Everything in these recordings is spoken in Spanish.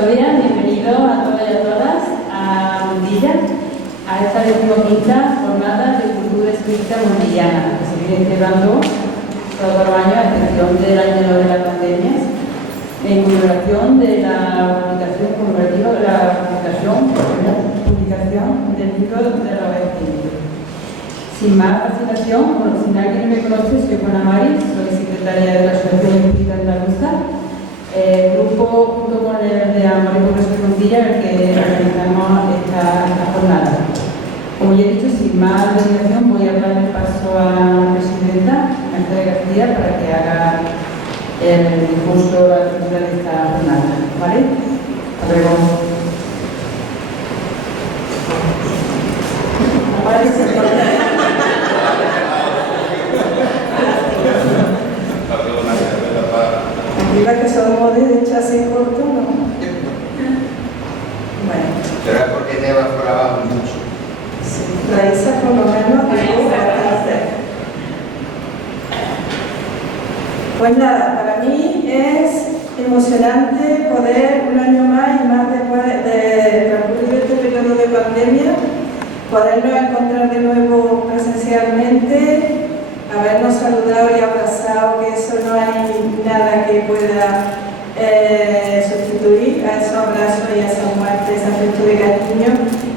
buenos días, bienvenidos a todos y a todas a Montilla, a esta 15ª jornada de cultura espírita montillana, que se viene celebrando todos los años, a excepción del año de la pandemia, en conmemoración de la publicación conmemorativa de la publicación del libro de Robert Kennedy. Sin más vacilación, bueno, si nadie me conoce, soy Juana Mari, soy secretaria de la Asociación Espírita Andaluza. Grupo junto con el de Amor y Progreso de Montilla, el que organizamos esta jornada. Como ya he dicho, sin más dedicación, voy a dar el paso a la presidenta, Mercedes García, para que haga el discurso, la apertura de esta jornada. ¿Vale? Hasta luego. Arriba que somos de chasis corto, ¿no? Bueno. Pero es porque te vas por abajo mucho. Sí, la Isa por lo menos tengo bastante. Pues nada, para mí es emocionante poder un año más y más después de transcurrir este periodo de pandemia, podernos encontrar de nuevo presencialmente, habernos saludado y abrazado, que eso no hay nada que pueda sustituir a esos abrazos y a esa muerte, ese afecto de cariño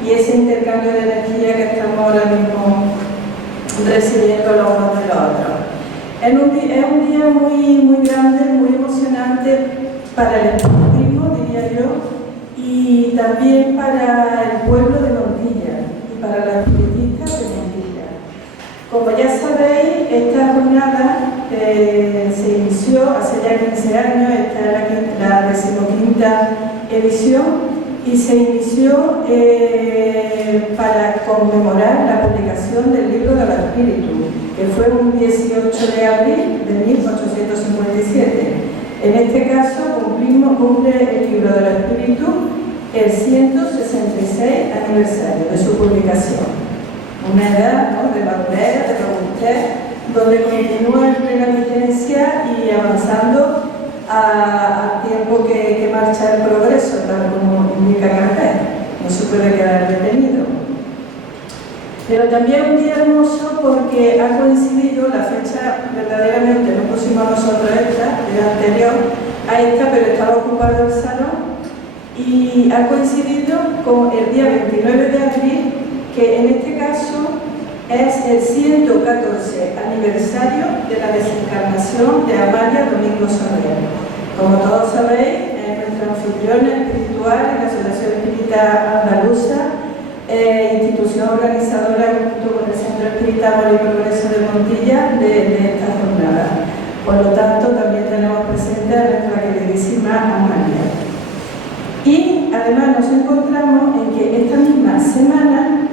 y ese intercambio de energía que estamos ahora mismo recibiendo los unos de los otros. Es un día muy grande, muy emocionante para el espiritismo, diría yo, y también para el pueblo de Montilla y para los espiritistas de Montilla. Como ya sabéis, esta jornada se inició hace ya 15 años, esta es la 15ª edición, y se inició para conmemorar la publicación del libro de los espíritus, que fue un 18 de abril de 1857. En este caso cumple el libro de los espíritus el 166 aniversario de su publicación. Una edad, ¿no?, de madurez, de robustez, donde continúa en plena vigencia y avanzando al tiempo que marcha el progreso, tal como indica Carter. No se puede quedar detenido. Pero también un día hermoso porque ha coincidido la fecha, verdaderamente no pusimos nosotros esta, era anterior a esta, pero estaba ocupado el salón, y ha coincidido con el día 29 de abril, que en este caso es el 114 aniversario de la desencarnación de Amalia Domingo Soler. Como todos sabéis, es nuestra anfitriona espiritual en la Asociación Espírita Andaluza, institución organizadora junto con el Centro Espírita Amor y Progreso de Montilla de esta jornada. Por lo tanto, también tenemos presente a nuestra queridísima Amalia. Y además nos encontramos en que esta misma semana,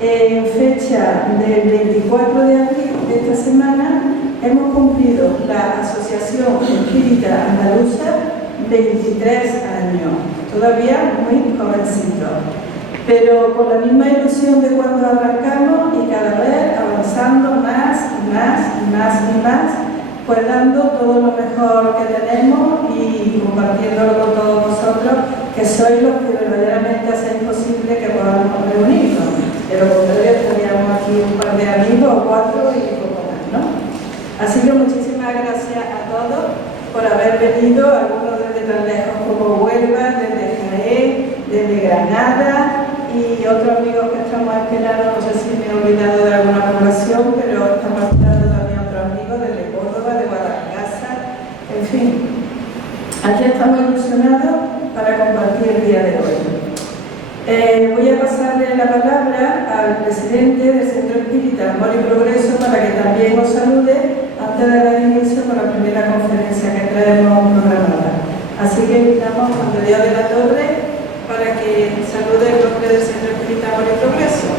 en fecha del 24 de abril de esta semana, hemos cumplido la Asociación Espírita Andaluza 23 años, todavía muy jovencito, pero con la misma ilusión de cuando arrancamos y cada vez avanzando más y más y más y más, pues dando todo lo mejor que tenemos y compartiéndolo con todos vosotros, que sois los que verdaderamente hacéis posible que podamos reunirnos. De lo contrario, estaríamos aquí un par de amigos o 4 y poco más, ¿no? Así que muchísimas gracias a todos por haber venido, algunos desde tan lejos como Huelva, desde Jaén, desde Granada, y otros amigos que estamos esperados, no sé si me he olvidado de alguna población, pero estamos esperando también otros amigos desde Córdoba, de Guadalajara, en fin. Aquí estamos ilusionados para compartir el día de hoy. Voy a pasarle la palabra al presidente del Centro Espírita Amor y Progreso para que también os salude antes de dar inicio con la primera conferencia que traemos programada. Así que invitamos a Juan de Dios de la Torre para que salude el nombre del Centro Espírita Amor y Progreso.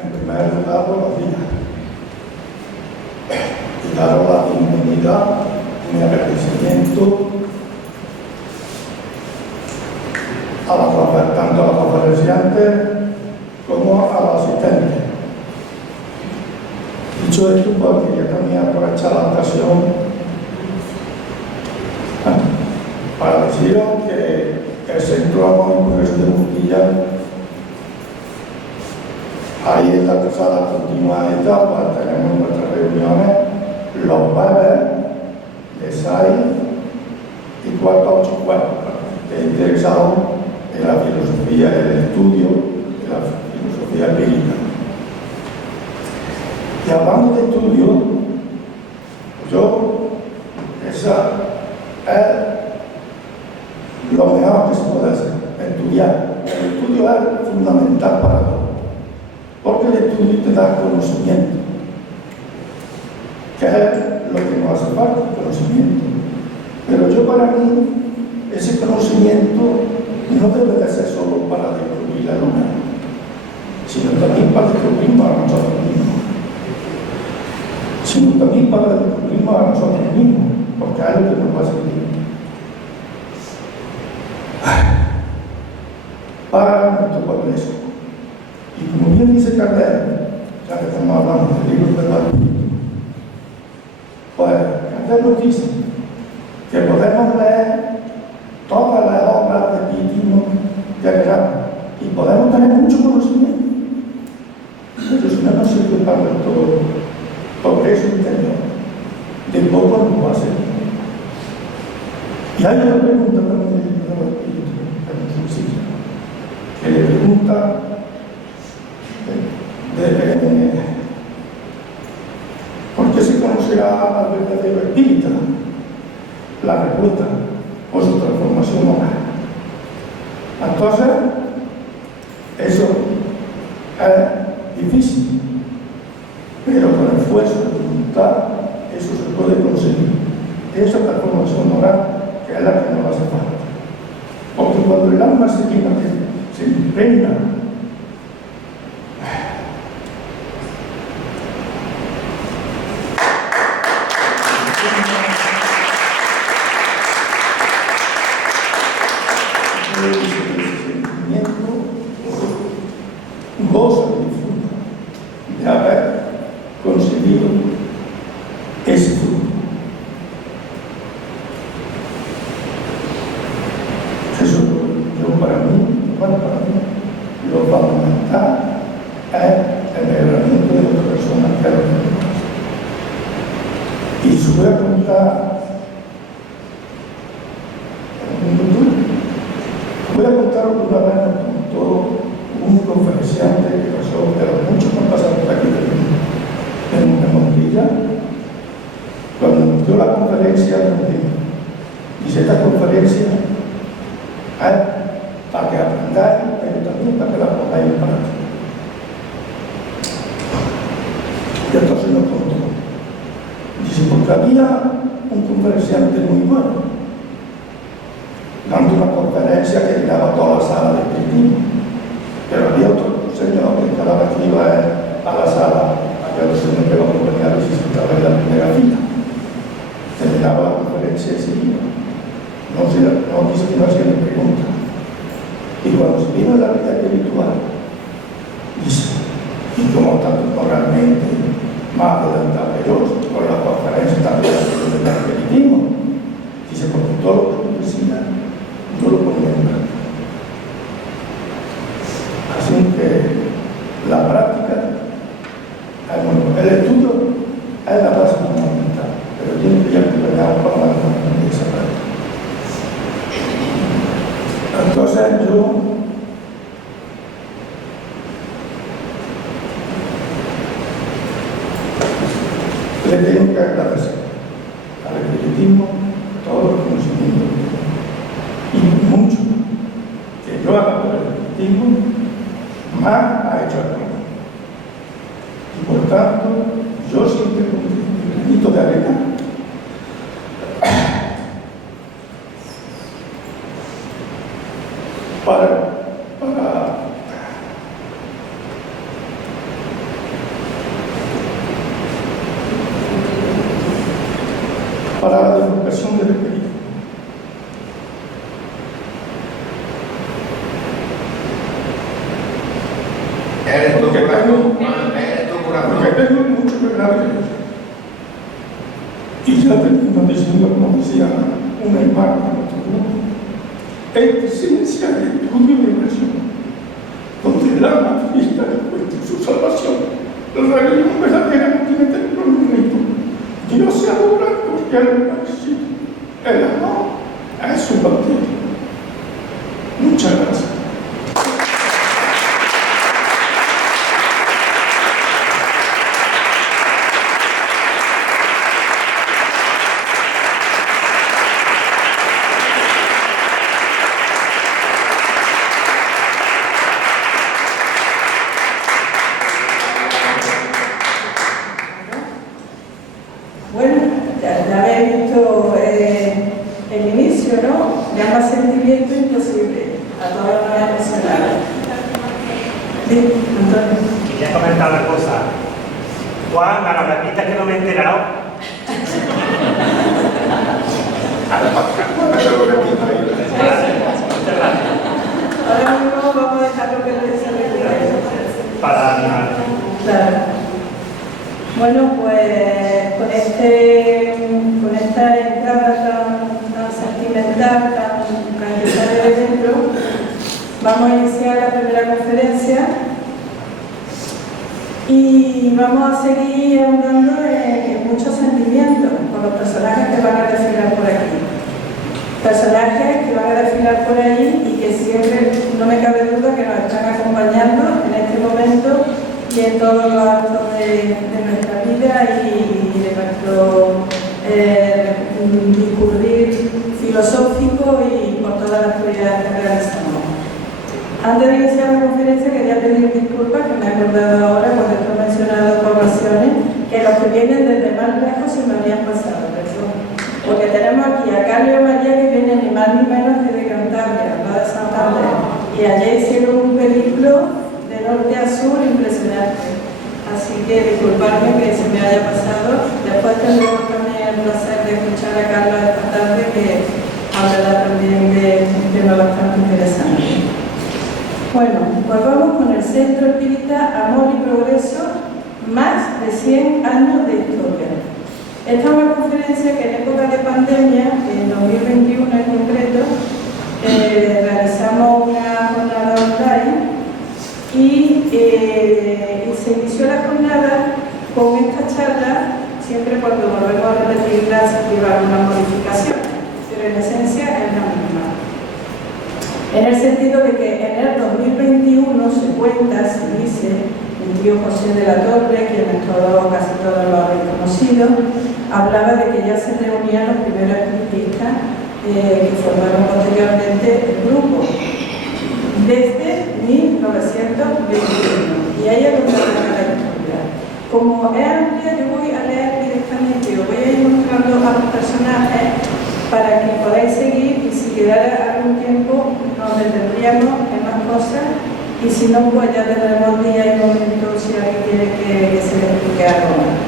En primer lugar, buenos días. Y daros la bienvenida y mi agradecimiento tanto a los conferenciantes como a los asistentes. Dicho esto, pues quería también aprovechar la ocasión para deciros que el Centro Amor y Progreso de Montilla, ahí en la tercera continua etapa, tenemos nuestras reuniones los jueves de 6 y cuarto a 8 cuartos, para que esté interesado en la filosofía, en el estudio de la filosofía bíblica. Y hablando de estudio, esa es lo mejor que se puede hacer, estudiar. El estudio es fundamental para todo, porque el estudio te da conocimiento, que es lo que nos hace falta, conocimiento. Pero para mí, ese conocimiento no debe de ser solo para descubrir la luna, sino también para descubrirnos a nosotros mismos. Sino también para descubrirnos a nosotros mismos, porque es lo que nos va a servir para nuestro progreso. Y como bien dice Kardec, ya que estamos hablando de libros de la vida, pues Kardec nos dice que podemos leer todas las obras de pietismo que queramos y podemos tener mucho conocimiento, pero si no nos sirve para nuestro progreso interior, de poco nos va a servir. Y hay una pregunta también de los espíritus, que es muy sencilla, que le pregunta ¿por qué se conocerá al verdadero espírita? La respuesta, por su transformación moral. Entonces, eso es difícil, pero con el esfuerzo de voluntad eso se puede conseguir. Esa transformación moral que es la que nos hace falta. Porque cuando el alma se llena, se impregna goza y disfruta de haber conseguido ese fruto. Eso para mí, lo fundamental es el mejoramiento de otra persona que es lo que me pasa. Y se voy a contar una vez me contó un conferenciante que pasó, de los muchos que han pasado por aquí en Montilla, cuando nos dio la conferencia, dice: esta conferencia es para que aprendáis, pero también para que la pongáis en práctica. Y entonces nos contó. Dice: porque había un conferenciante muy bueno, dando una conferencia que llenaba toda la sala de espiritismo, pero había otro señor que cada vez que iba a la sala, aquel señor que lo acompañaba y se sentaba en la primera fila, terminaba la conferencia y se iba. No dice que no hacía ni pregunta. Y cuando se vino en la vida espiritual, dice: y como tanto moralmente más adelantado que yo, con la conferencia también del espiritismo, dice: porque todo lo que decía no lo ponía en práctica. Así que la práctica, el estudio es la base fundamental, pero tiene que ir acompañado con la esa práctica. Entonces yo le tengo que agradecer al espiritismo todo el conocimiento y mucho que yo haga por el espiritismo más ha hecho el mundo. Y por tanto, yo siempre con un granito de arena para la divulgación del espíritu. Eres tú, Porque Paco, tengo- eres tú porque tengo mucho que agradecer. Y ya termino diciendo, como decía una hermana de nuestro grupo, es presencia de estudio y reflexión, donde el alma cristiana encuentra su salvación. La religión verdadera no tiene templo ni rito. Dios se adora porque Él no existe. El amor es su bautismo. Muchas gracias. Bueno, ya habéis visto el inicio, ¿no? Llama sentimiento imposible. A todos nos ha emocionado. Sí, Antonio. Quería comentar una cosa. Juan, a la repita que no me he enterado. Muchas gracias. Ahora mismo vamos a dejarlo que le desarrolle. Para animar. Claro. Bueno, pues con esta entrada tan sentimental, tan que sale de dentro, vamos a iniciar la primera conferencia y vamos a seguir ahondando en muchos sentimientos con los personajes que van a desfilar por aquí. Personajes que van a desfilar por ahí y que siempre, no me cabe duda, que nos están acompañando en este momento y en todos los actos de nuestra vida y de nuestro discurrir filosófico y por todas las actividades que realizamos. Antes de iniciar la conferencia quería pedir disculpas, que me he acordado ahora cuando estoy mencionando poblaciones, que los que vienen desde más lejos se me habían pasado, perdón. Porque tenemos aquí a Carlos y María que vienen ni más ni menos que de Cantabria, no de Santander, y ayer hicieron un periplo de norte a sur impresionante. Así que disculpadme que se me haya pasado. Después tendremos también el placer de escuchar a Carlos esta tarde, que hablará también de un tema bastante interesante. Bueno, pues vamos con el Centro Espírita Amor y Progreso, más de 100 años de historia. Esta es una conferencia que en época de pandemia, en 2021 en concreto, realizamos una jornada online y se inició la jornada con esta charla. Siempre cuando volvemos a repetirla se lleva alguna modificación, pero en esencia es la misma. En el sentido de que en el 2021 se cuenta, se dice, el tío José de la Torre, quienes casi todos lo habéis conocido, hablaba de que ya se reunían los primeros espiritistas que formaron posteriormente el grupo, desde 1921. Y ahí es donde arranca la historia. Como es amplia, yo voy a leer directamente, os voy a ir mostrando a los personajes para que podáis seguir, y si quedara algún tiempo nos detendríamos en más cosas, y si no, pues ya tendremos días y momentos si alguien quiere que se le explique algo más.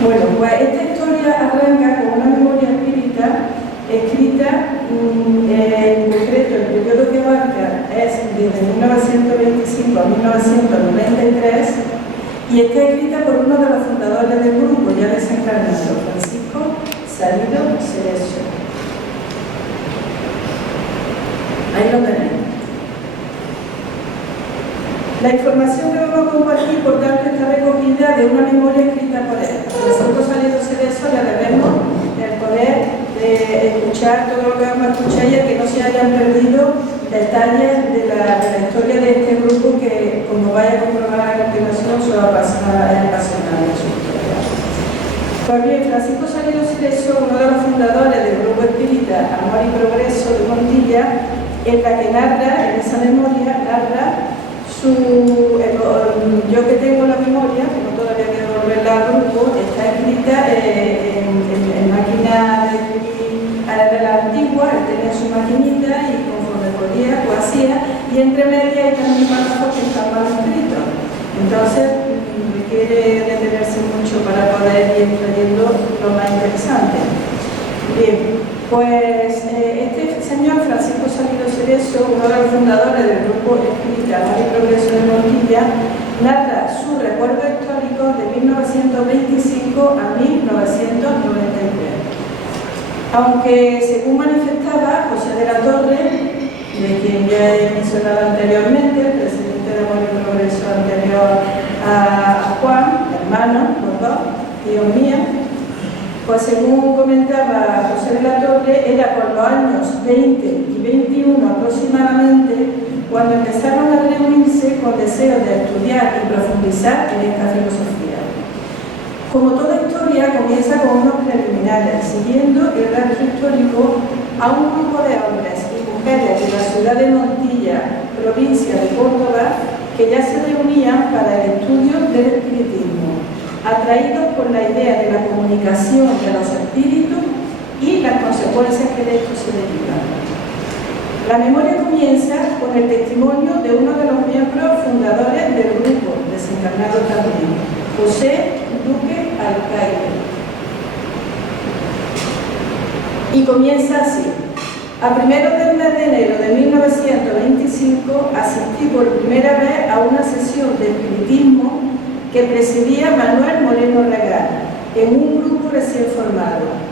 Bueno, pues esta historia arranca con una memoria espírita escrita, en concreto el periodo que abarca es desde 1925 a 1993, y está escrita por uno de los fundadores del grupo, ya desencarnado, Francisco Salido Cerezo. Ahí lo tenéis. La información que vamos a compartir, por tanto, está recogida de una memoria escrita por él. Francisco Salido Cerezo le debemos el poder de escuchar todo lo que vamos a escuchar y a que no se hayan perdido detalles de la historia de este grupo que, como vaya a comprobar a continuación, se va a pasar apasionante su historia. Pues bien, Francisco Salido Cerezo, uno de los fundadores del grupo espírita Amor y Progreso de Montilla, en la que narra, en esa memoria, narra yo que tengo la memoria, como todavía que devolverla al grupo, está escrita en máquina de escribir de la antigua. Él tenía su maquinita y conforme podía, pues hacía, y entre medias hay también párrafos que están mal escritos. Entonces requiere detenerse mucho para poder ir trayendo lo más interesante. Bien, pues este señor Francisco Salido Cerezo, uno de los fundadores del grupo espírita Amor y Progreso de Montilla, narra su recuerdo histórico de 1925 a 1993. Aunque, según manifestaba José de la Torre, de quien ya he mencionado anteriormente, el presidente de Amor y Progreso anterior a Juan, hermano, los dos, tíos míos, pues según comentaba José de la Torre, era por los años 20 y 21 aproximadamente cuando empezaron a reunirse con deseo de estudiar y profundizar en esta filosofía. Como toda historia, comienza con unos preliminares, siguiendo el rastro histórico a un grupo de hombres y mujeres de la ciudad de Montilla, provincia de Córdoba, que ya se reunían para el estudio del espiritismo, atraídos por la idea de la comunicación de los espíritus y las consecuencias que de esto se derivan. La memoria comienza con el testimonio de uno de los miembros fundadores del grupo, desencarnado también, José Duque Alcaide. Y comienza así. A primeros del mes de enero de 1925 asistí por primera vez a una sesión de espiritismo que presidía Manuel Moreno Regal, en un grupo recién formado.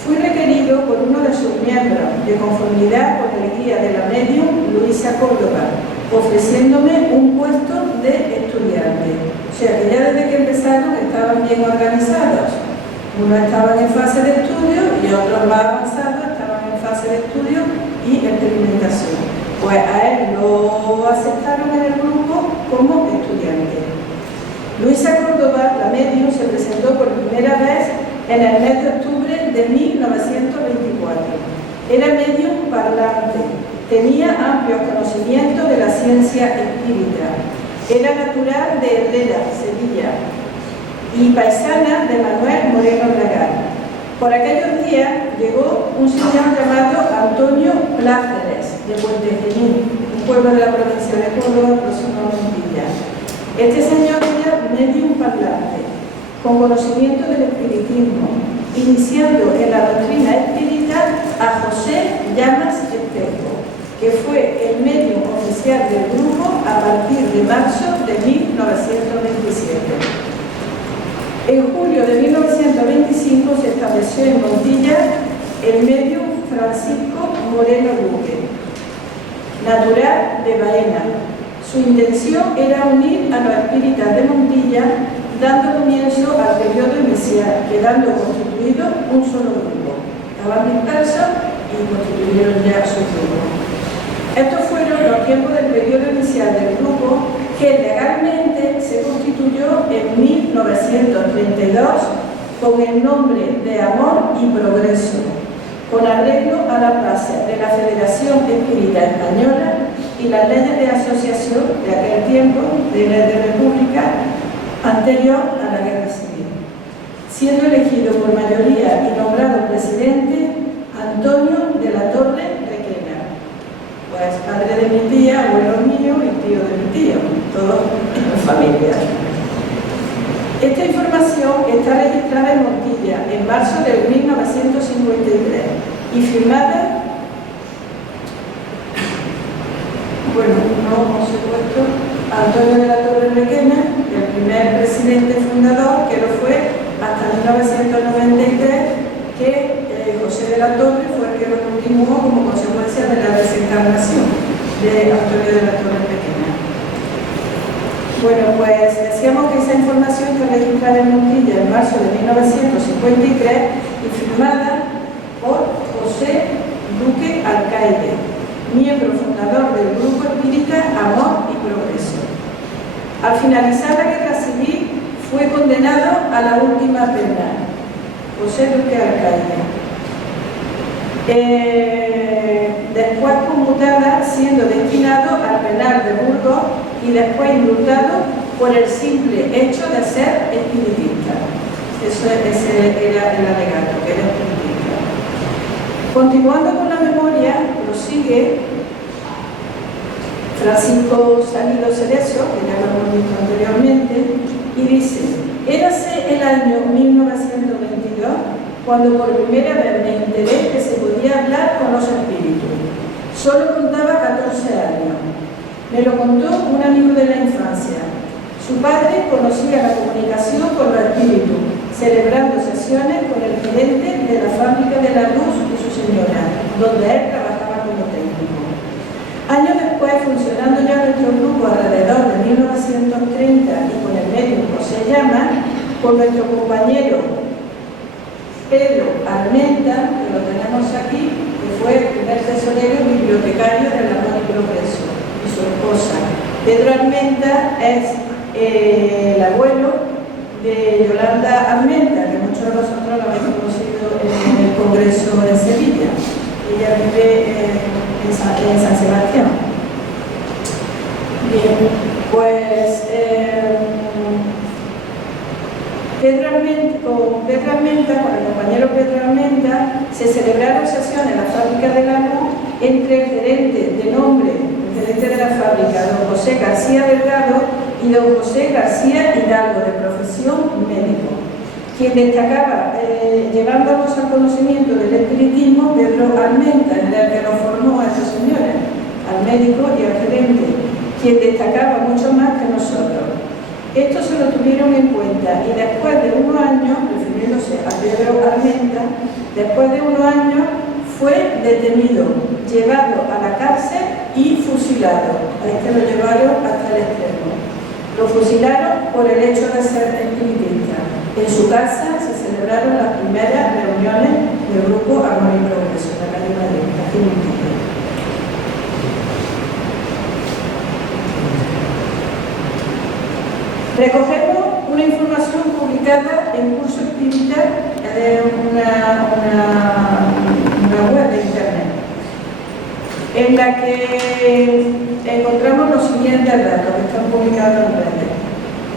Fui requerido por uno de sus miembros, de conformidad con el guía de la medium, Luisa Córdoba, ofreciéndome un puesto de estudiante. O sea que ya desde que empezaron estaban bien organizados. Unos estaban en fase de estudio y otros más avanzados estaban en fase de estudio y experimentación. Pues a él lo aceptaron en el grupo como estudiante. Luisa Córdoba, la medium, se presentó por primera vez en el mes de octubre de 1924. Era medium parlante, tenía amplios conocimientos de la ciencia espírita, era natural de Herrera, Sevilla, y paisana de Manuel Moreno Regal. Por aquellos días llegó un señor llamado Antonio Pláceres, de Puente-Genil, un pueblo de la provincia de Córdoba, próximo a Montilla. Este señor era medium parlante, con conocimiento del espiritismo, iniciando en la doctrina espírita a José Llamas Espejo, que fue el medium oficial del grupo a partir de marzo de 1927. En julio de 1925 se estableció en Montilla el medium Francisco Moreno Duque, natural de Baena. Su intención era unir a los espíritas de Montilla, dando comienzo al periodo inicial, quedando constituido un solo grupo. Estaban dispersos y constituyeron ya su grupo. Estos fueron los tiempos del periodo inicial del grupo, que legalmente se constituyó en 1932 con el nombre de Amor y Progreso, con arreglo a las bases de la Federación Espírita Española y las leyes de asociación de aquel tiempo, de ley de república, anterior a la Guerra Civil, siendo elegido por mayoría y nombrado presidente Antonio de la Torre Requena, pues padre de mi tía, abuelo mío y tío de mi tío, todos en familia. Esta información está registrada en Montilla en marzo de 1953 y firmada, por supuesto, Antonio de la Torre Requena, el primer presidente fundador, que lo fue hasta 1993, que José de la Torre fue el que lo continuó como consecuencia de la desencarnación de Antonio de la Torre Requena. Bueno, pues decíamos que esa información está registrada en Montilla en marzo de 1953 y firmada por José Duque Alcaide, miembro fundador del grupo espírita Amor y Progreso. Al finalizar la Guerra Civil fue condenado a la última pena, José Duque Alcaide. Después conmutada, siendo destinado al penal de Burgos y después indultado por el simple hecho de ser espiritista. Ese era el alegato, que era espiritista. Continuando con la memoria, prosigue Francisco Salido Cerezo, que ya lo hemos visto anteriormente, y dice: érase el año 1922 cuando por primera vez me enteré que se podía hablar con los espíritus. Solo contaba 14 años. Me lo contó un amigo de la infancia. Su padre conocía la comunicación con los espíritus, celebrando sesiones con el gerente de la fábrica de la luz y su señora, donde él trabajaba como técnico. Años después, funcionando ya nuestro grupo alrededor de 1930 y con el médium José Llama, con nuestro compañero Pedro Armenta, que lo tenemos aquí, que fue el primer tesorero y bibliotecario del Amor y Progreso, y su esposa. Pedro Armenta es el abuelo de Yolanda Armenta, que muchos de nosotros la habéis conocido en el Congreso de Sevilla. Ella vive en San Sebastián. Bien, pues con el compañero Pedro Armenta, se celebraron sesiones en la fábrica de la luz entre el gerente de nombre, el gerente de la fábrica, don José García Delgado, y don José García Hidalgo, de profesión médico, quien destacaba, llevándonos al conocimiento del espiritismo, Pedro Armenta, en el que nos formó a estos señores, al médico y al gerente, quien destacaba mucho más que nosotros. Esto se lo tuvieron en cuenta y después de unos años, refiriéndose a Pedro Armenta, después de unos años fue detenido, llevado a la cárcel y fusilado. A este lo llevaron hasta el extremo. Lo fusilaron por el hecho de ser espiritista. En su casa se celebraron las primeras reuniones del grupo Amor y Progreso, en la calle Madrid, aquí en Montijo. Recogemos una información publicada en Curso Espírita de una web de internet, en la que encontramos los siguientes datos que están publicados en redes.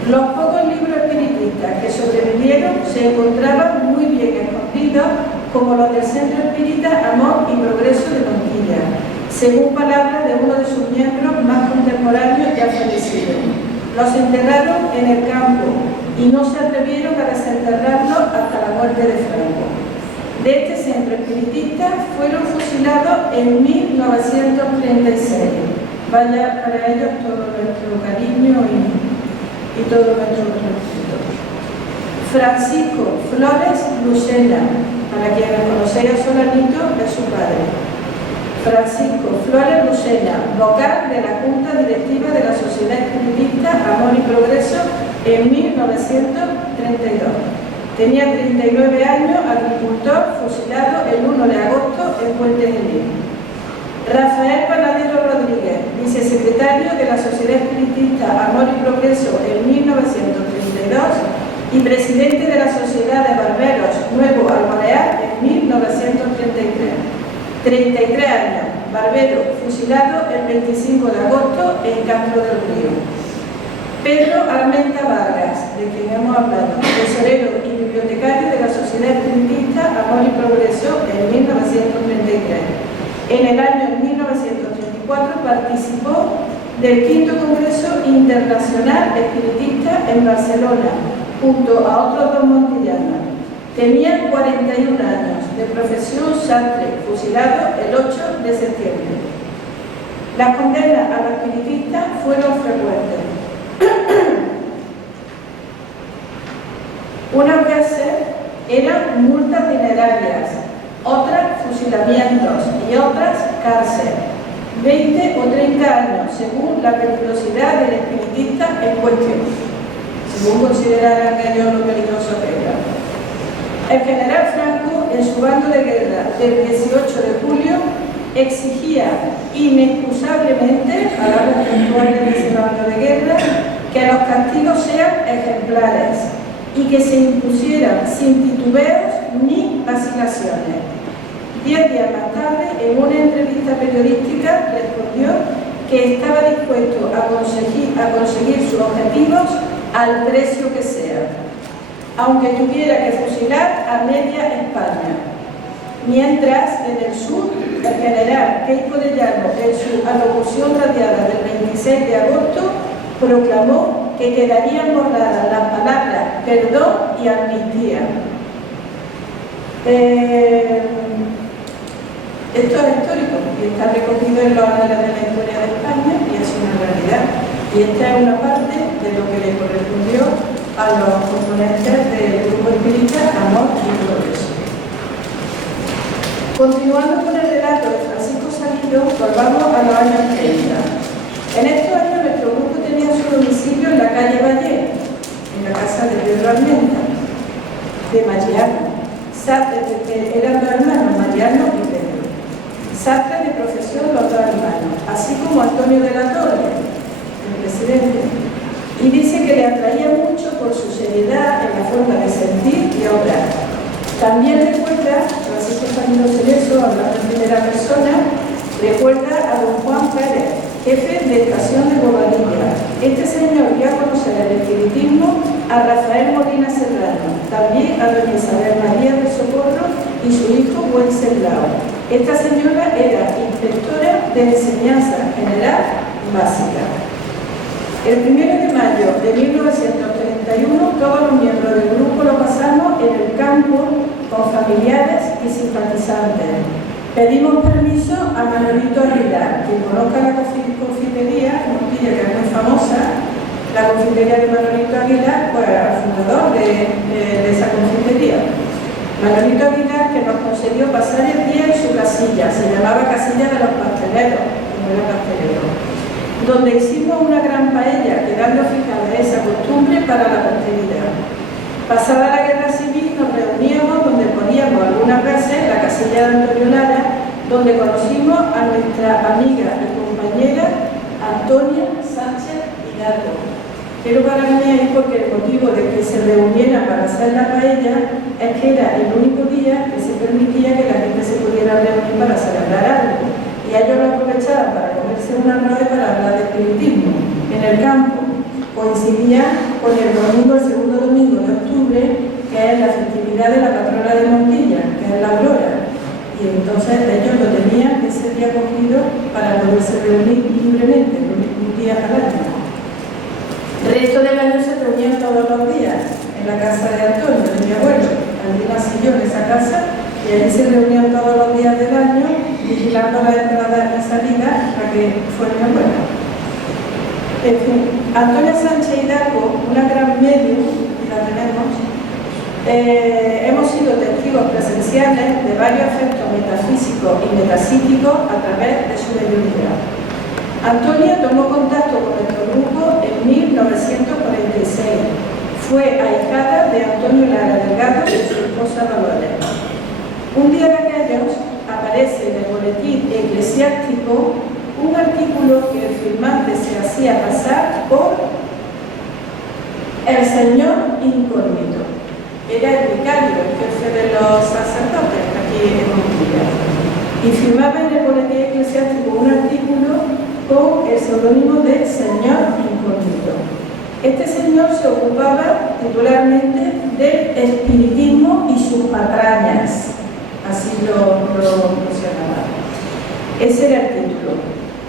Los pocos libros espiritistas que sobrevivieron se encontraban muy bien escondidos, como los del Centro Espírita Amor y Progreso de Montilla, según palabras de uno de sus miembros más contemporáneos ya fallecidos. Los enterraron en el campo y no se atrevieron a desenterrarlos hasta la muerte de Franco. De este centro espiritista fueron fusilados en 1936. Vaya para ellos todo nuestro cariño y todo nuestro respeto. Francisco Flores Lucena, para quienes conocéis a Solanito, es su padre. Francisco Flores Lucena, vocal de la Junta Directiva de la Sociedad Espiritista Amor y Progreso en 1932. Tenía 39 años, agricultor, fusilado el 1 de agosto en Puente Genil. Rafael Panadero Rodríguez, vicesecretario de la Sociedad Espiritista Amor y Progreso en 1932 y presidente de la Sociedad de Barberos Nuevo Almoreal en 1933. 33 años, barbero, fusilado el 25 de agosto en Castro del Río. Pedro Armenta Vargas, de quien hemos hablado, tesorero y bibliotecario de la Sociedad Espiritista Amor y Progreso en 1933. En el año 1934 participó del V Congreso Internacional Espiritista en Barcelona, junto a otros dos montillanos. Tenía 41 años, de profesión sastre, fusilado el 8 de septiembre. Las condenas a los espiritistas fueron frecuentes. Unas veces eran multas dinerarias, otras fusilamientos y otras cárcel. 20 o 30 años, según la peligrosidad del espiritista en cuestión, según consideraran ellos lo peligroso que era. El general Franco, en su bando de guerra del 18 de julio, exigía inexcusablemente, palabras puntuales de ese bando de guerra, que los castigos sean ejemplares y que se impusieran sin titubeos ni vacilaciones. 10 días más tarde, en una entrevista periodística, respondió que estaba dispuesto a conseguir sus objetivos al precio que sea, aunque tuviera que fusilar a media España. Mientras, en el sur, el general Queipo de Llano, en su alocución radiada del 26 de agosto, proclamó que quedarían borradas las palabras perdón y amnistía. Esto es histórico y está recogido en los anales de la historia de España y es una realidad. Y esta es una parte de lo que le correspondió a los componentes del grupo espírita Amor y Progreso. Continuando con el relato de Francisco Salillo, volvamos a los años 30. En estos años nuestro grupo tenía su domicilio en la calle Valle, en la casa de Pedro Armenta, de Mariano. Eran dos hermanos, Mariano y Pedro. Sastre de profesión los dos hermanos, así como Antonio de la Torre, el presidente. Y dice que le atraía mucho por su seriedad en la forma de sentir y obrar. También recuerda, Francisco Salillo Cerezo, hablando en primera persona, recuerda a don Juan Pérez, jefe de estación de Bobadilla. Este señor dio a conocer el espiritismo a Rafael Molina Serrano, también a doña Isabel María del Socorro y su hijo Wenceslao. Esta señora era inspectora de enseñanza general básica. El 1 de mayo de 1931, todos los miembros del grupo lo pasamos en el campo con familiares y simpatizantes. Pedimos permiso a Manolito Aguilar, que conozca la confitería, Montilla, que es muy famosa, la confitería de Manolito Aguilar, pues al fundador de esa confitería. Manolito Aguilar, que nos concedió pasar el día en su casilla, se llamaba Casilla de los Pasteleros, como era pastelero, donde hicimos una gran paella, quedando fijada esa costumbre para la posteridad. Pasada la guerra civil nos reuníamos donde poníamos algunas veces la casilla de Antonio Lara, donde conocimos a nuestra amiga y compañera Antonia Sánchez Hidalgo. Quiero pararme ahí porque el motivo de que se reunieran para hacer la paella es que era el único día que se permitía que la gente se pudiera reunir para celebrar algo. Y ellos lo aprovechaban para comerse un arroz y para hablar de espiritismo. En el campo coincidía con el domingo, el segundo domingo de octubre, que es la festividad de la patrona de Montilla, que es la Aurora. Y entonces ellos lo tenían ese día cogido para poderse reunir libremente, un día al año. El resto del año se reunían todos los días en la casa de Antonio, de mi abuelo. Allí nací yo en esa casa y allí se reunían todos los días del año vigilando la entrada y la salida para que fuera mi abuela. En fin, Antonia Sánchez Hidalgo, una gran medium, la tenemos, hemos sido testigos presenciales de varios efectos metafísicos y metapsíquicos a través de su mediunidad. Antonia tomó contacto con nuestro grupo en 1946. Fue ahijada de Antonio Lara Delgado y su esposa Dolores. Un día de aquellos aparece en el boletín eclesiástico un artículo que el firmante se hacía pasar por el señor incógnito. Era el vicario, el jefe de los sacerdotes aquí en Montilla. Y firmaba en el boletín eclesiástico un artículo con el seudónimo de señor incógnito. Este señor se ocupaba titularmente del espiritismo y sus patrañas. Así lo mencionaba. Ese era el título.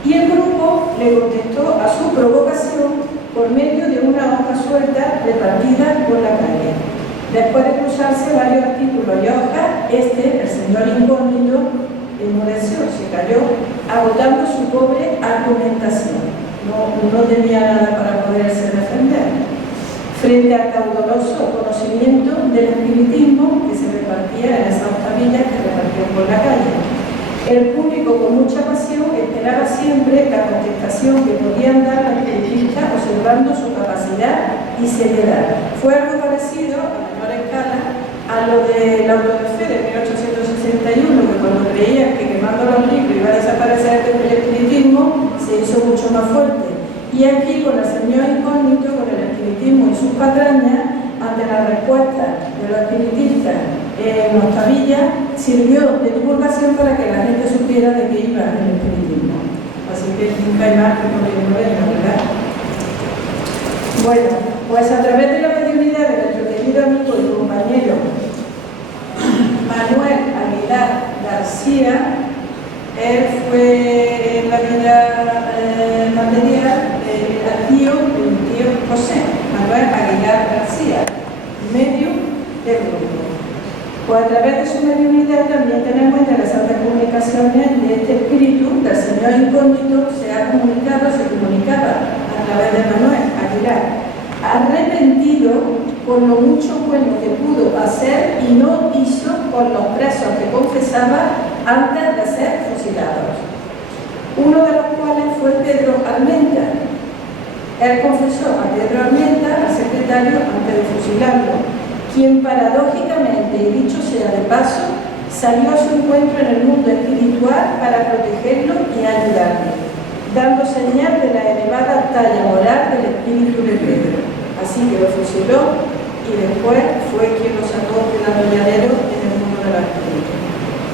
Y el grupo le contestó a su provocación por medio de una hoja suelta repartida por la calle. Después de cruzarse varios artículos y hojas, el señor incógnito, enmudeció, se cayó, agotando su pobre argumentación. No tenía nada para poderse defender. Frente al caudaloso conocimiento del espiritismo que se repartía en esas octavillas que repartían por la calle. El público con mucha pasión esperaba siempre la contestación que podían dar los espiritistas observando su capacidad y seriedad. Fue algo parecido, a menor escala, a lo de la auto de fe de 1861, que cuando creían que quemando los libros iba a desaparecer el espiritismo, se hizo mucho más fuerte. Y aquí, con el señor incógnito, con el espiritismo y sus patrañas, ante la respuesta de los espiritistas en Octavilla, sirvió de divulgación para que la gente supiera de qué iba el espiritismo. Así que nunca hay más que por la verdad. Bueno, pues a través de la mediunidad de nuestro querido amigo y compañero Manuel Aguilar García, él fue en la vida material el tío José Manuel Aguilar García, medio del grupo. Pues a través de su mediunidad también tenemos interesantes comunicaciones de este espíritu del Señor incógnito. Se comunicaba a través de Manuel Aguilar, arrepentido por lo mucho bueno que pudo hacer y no hizo por los presos que confesaba antes de ser fusilados. Uno de los cuales fue Pedro Armenta. Él confesó a Pedro Armenta, al secretario, antes de fusilarlo, quien paradójicamente, y dicho sea de paso, salió a su encuentro en el mundo espiritual para protegerlo y ayudarle, dando señal de la elevada talla moral del espíritu de Pedro. Así que lo fusiló y después fue quien lo sacó del atolladero en el mundo de la espíritu.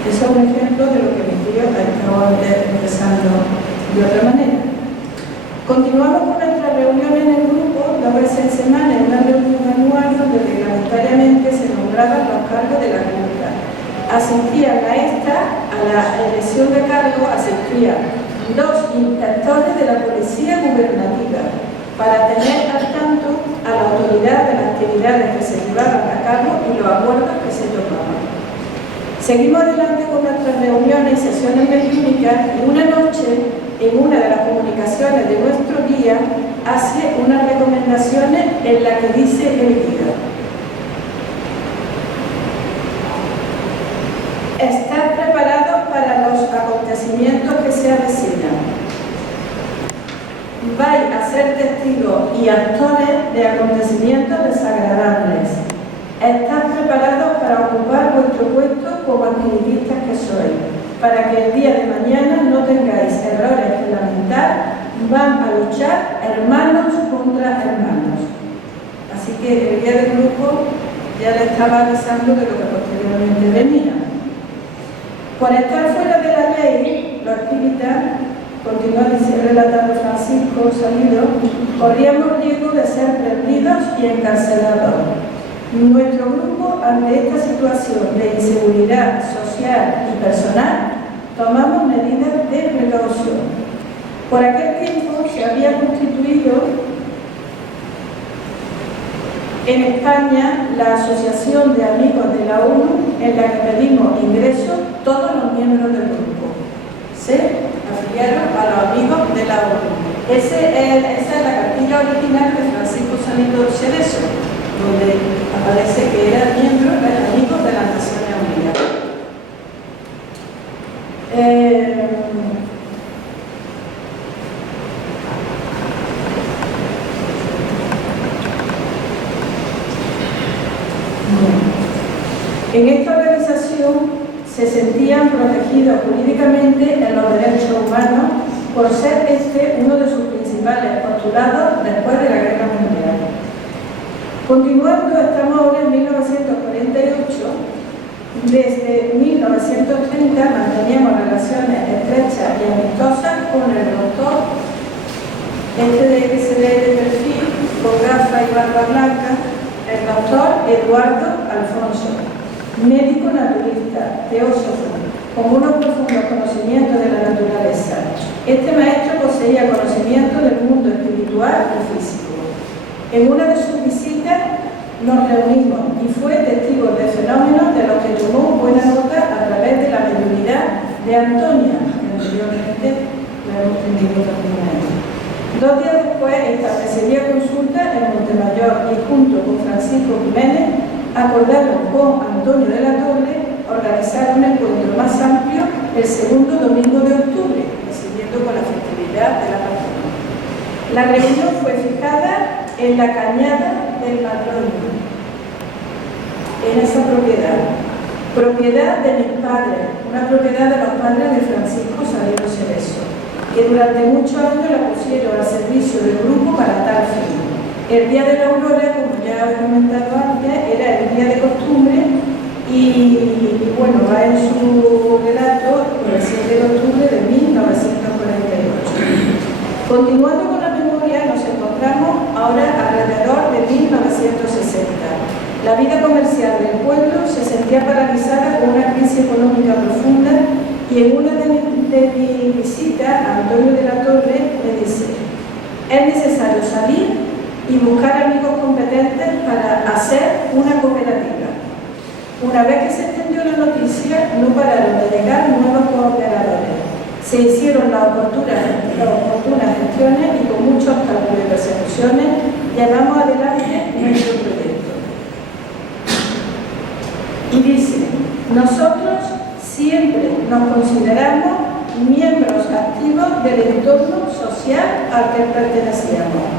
Eso es un ejemplo de lo que mi tío ha estado antes empezando de otra manera. Continuamos con nuestras reuniones en el grupo, 2 veces en semana, en una reunión anual donde reglamentariamente se nombraban los cargos de la Junta. Asistían a la elección de cargo, asistían 2 inspectores de la Policía Gubernativa para tener al tanto a la autoridad de las actividades que se llevaban a cabo y los acuerdos que se tomaban. Seguimos adelante con nuestras reuniones y sesiones mediúnicas y una noche, en una de las comunicaciones de nuestro guía, hace unas recomendaciones en las que dice el guía: estar preparados para los acontecimientos que se avecinan. Vais a ser testigos y actores de acontecimientos desagradables. Estad preparados para ocupar vuestro puesto como espiritistas que sois, para que el día de mañana no tengáis errores que lamentar. Van a luchar hermanos contra hermanos. Así que el guía del grupo ya le estaba avisando de lo que posteriormente venía. Por estar fuera de la ley, los espíritas, continúa relatando Francisco Salido, corríamos riesgo de ser perdidos y encarcelados. Nuestro grupo, ante esta situación de inseguridad social y personal, tomamos medidas de precaución. Por aquel tiempo se había constituido en España la Asociación de Amigos de la ONU, en la que pedimos ingreso todos los miembros del grupo. Se afiliaron a los amigos de la ONU. Esa es la cartilla original de Francisco Salido Cerezo, donde aparece que era miembro de los amigos de las Naciones Unidas. En esta organización se sentían protegidos jurídicamente en los derechos humanos por ser uno de sus principales postulados después de la Guerra Mundial. Continuando, estamos ahora en 1948. Desde 1930 manteníamos relaciones estrechas y amistosas con el doctor, de que se lee de perfil, con gafas y barba blanca, el doctor Eduardo Alfonso, médico naturista, teósofo, con unos profundos conocimientos de la naturaleza. Este maestro poseía conocimiento del mundo espiritual y físico. En una de sus visitas nos reunimos y fue testigo de fenómenos de los que tomó buena nota a través de la mediunidad de Antonia, que anteriormente la hemos tenido también. 2 días después establecería consulta en Montemayor y junto con Francisco Jiménez acordaron con Antonio de la Torre organizar un encuentro más amplio el segundo domingo de octubre, coincidiendo con la festividad de la patrona. La reunión fue fijada en la Cañada del Matrimonio, en esa propiedad de mis padres, una propiedad de los padres de Francisco Salido Cerezo, que durante muchos años la pusieron al servicio del grupo para tal fin. El día de la aurora, como ya he comentado antes, era el día de costumbre y bueno, va en su relato el 7 de octubre de 1948. Continuando con la memoria, nos encontramos ahora alrededor de 1960. La vida comercial del pueblo se sentía paralizada por una crisis económica profunda y en una de mis visitas a Antonio de la Torre me dice: es necesario salir y buscar amigos competentes para hacer una cooperativa Una vez que se extendió la noticia, no pararon de llegar nuevos cooperadores. Se hicieron las oportunas gestiones y con muchos cálculos y persecuciones llevamos adelante nuestro proyecto. Y dice, nosotros siempre nos consideramos miembros activos del entorno social al que pertenecíamos,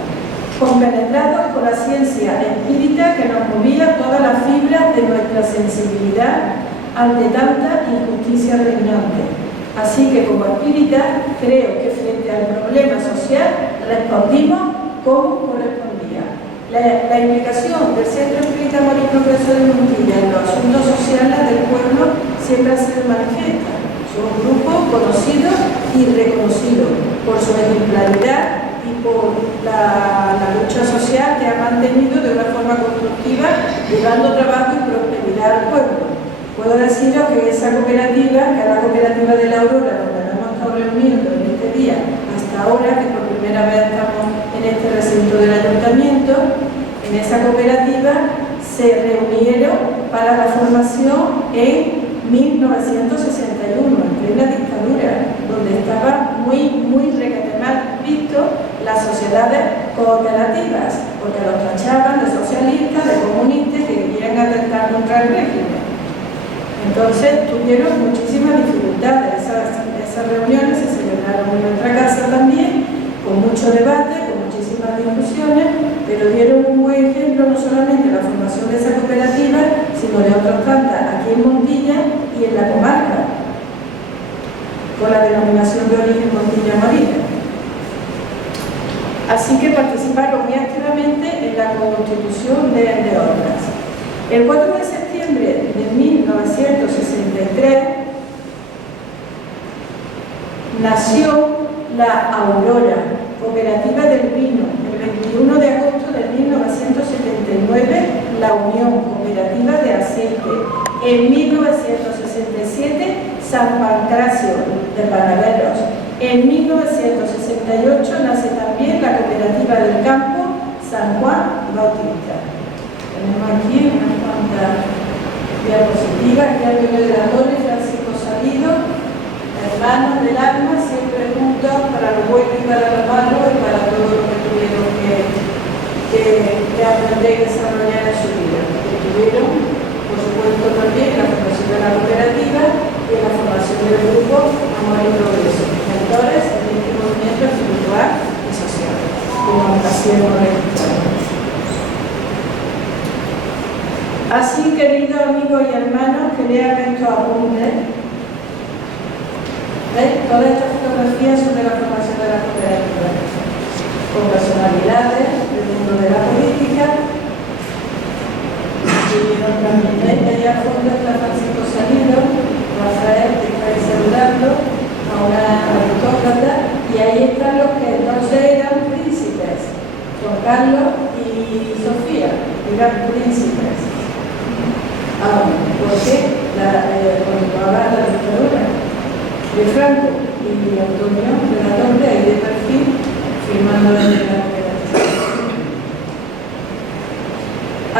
compenetrados por la ciencia espírita que nos movía todas las fibras de nuestra sensibilidad ante tanta injusticia regnante. Así que como espírita creo que frente al problema social respondimos como correspondía. La implicación del Centro Espírita Morir Progreso de Montilla en los asuntos sociales del pueblo siempre ha sido manifiesta. Son un grupo conocido y reconocido por su ejemplaridad y por la lucha social que ha mantenido de una forma constructiva, llevando trabajo y prosperidad al pueblo. Puedo deciros que esa cooperativa, que es la cooperativa de la Aurora, donde nos hemos estado reuniendo en este día hasta ahora, que por primera vez estamos en este recinto del ayuntamiento, en esa cooperativa se reunieron para la formación en 1961, en plena dictadura, donde estaba muy requete mal visto las sociedades cooperativas, porque los tachaban de socialistas, de comunistas que querían atentar contra el régimen. Entonces tuvieron muchísimas dificultades. Esas reuniones se celebraron en nuestra casa también, con mucho debate, con muchísimas discusiones, pero dieron un buen ejemplo no solamente de la formación de esa cooperativa, sino de otras tantas aquí en Montilla y en la comarca, con la denominación de origen Montilla Marina. Así que participaron muy activamente en la constitución de otras. El 4 de septiembre de 1963 nació la Aurora, Cooperativa del Vino. El 21 de agosto de 1979, la Unión Cooperativa de Aceite. En 1967, San Pancracio de Panaderos. En 1968 nace también la Cooperativa del Campo San Juan Bautista. Tenemos aquí unas cuantas diapositivas, que hay moderadores, Francisco Salido, hermanos del alma, siempre juntos para lo bueno y para lo malo y para todo lo que tuvieron que aprender y desarrollar en su vida. Que tuvieron, por supuesto, también la formación de la cooperativa y la formación del grupo Amor y Progreso, mentores en este movimiento espiritual y social, como así hemos registrado. Así, queridos amigos y hermanos, que lean estos apuntes, ¿veis? Todas estas fotografías son de la formación de la cooperativa, con personalidades del mundo de la política. Vinieron también, ¿veis? Allá a fondo está Francisco Salido, Rafael, que está ahí saludando a una aristócrata, y ahí están los que entonces eran príncipes, Juan Carlos y Sofía, eran príncipes. Porque cuando habla de la dictadura de Franco y Antonio de la Torre, ahí de perfil, firmando desde la cooperativa.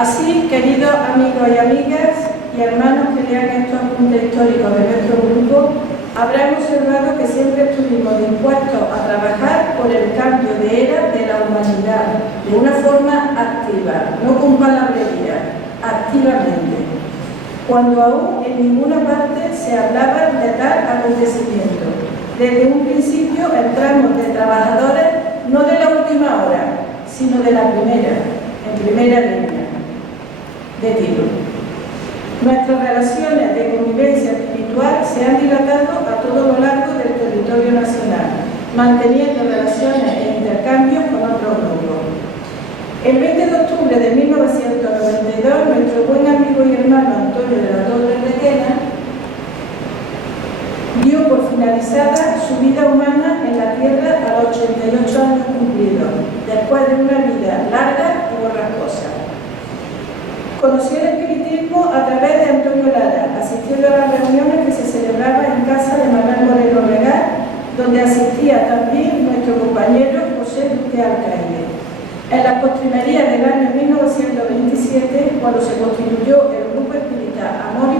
Así, queridos amigos y amigas y hermanos que lean estos apuntes históricos de nuestro grupo, habrán observado que siempre estuvimos dispuestos a trabajar por el cambio de era de la humanidad de una forma activa, no con palabrería, activamente, cuando aún en ninguna parte se hablaba de tal acontecimiento. Desde un principio entramos de trabajadores no de la última hora, sino de la primera, en primera línea de tiro. Nuestras relaciones de convivencia espiritual se han dilatado a todo lo largo del territorio nacional, manteniendo relaciones e intercambios con otros grupos. El 20 de octubre de 1992, nuestro buen amigo y hermano Antonio de la Torre Requena dio por finalizada su vida humana en la tierra a los 88 años cumplidos, después de una vida larga y borrascosa. Conoció el espiritismo a través de Antonio Lara, asistiendo a las reuniones que se celebraban en casa de Manuel Moreno Regal, donde asistía también nuestro compañero José Duque Alcaide. En la postrimería del año 1927, cuando se constituyó el Grupo Espírita Amor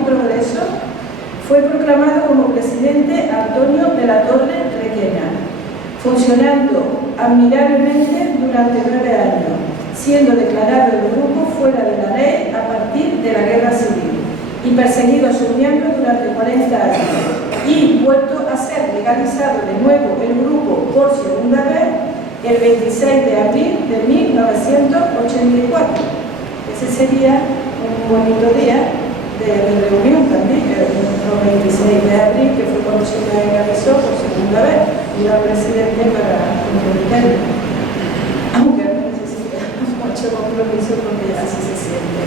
funcionando admirablemente durante 9 años, siendo declarado el grupo fuera de la ley a partir de la Guerra Civil y perseguido a sus miembros durante 40 años, y vuelto a ser legalizado de nuevo el grupo por segunda vez el 26 de abril de 1984. Ese sería un bonito día de reunión también, el 26 de abril, que fue cuando se legalizó por segunda vez, y la presidente para comprometerlo. Aunque no necesita mucho compromiso porque así se siente.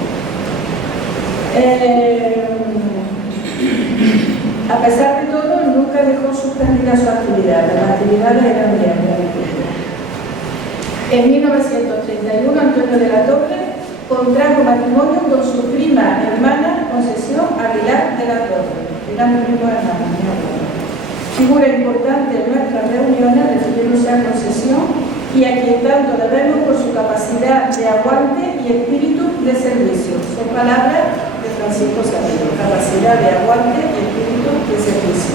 A pesar de todo, nunca dejó suspendida su actividad. Las actividades eran diarias. En 1931, Antonio de la Torre contrajo matrimonio con su prima hermana Concesión Aguilar de la Torre. Eran primos hermanos, mi abuelo. Figura importante en nuestras reuniones, refiriéndose a Concesión, y a quien tanto debemos por su capacidad de aguante y espíritu de servicio. Son palabras de Francisco Salido, capacidad de aguante y espíritu de servicio.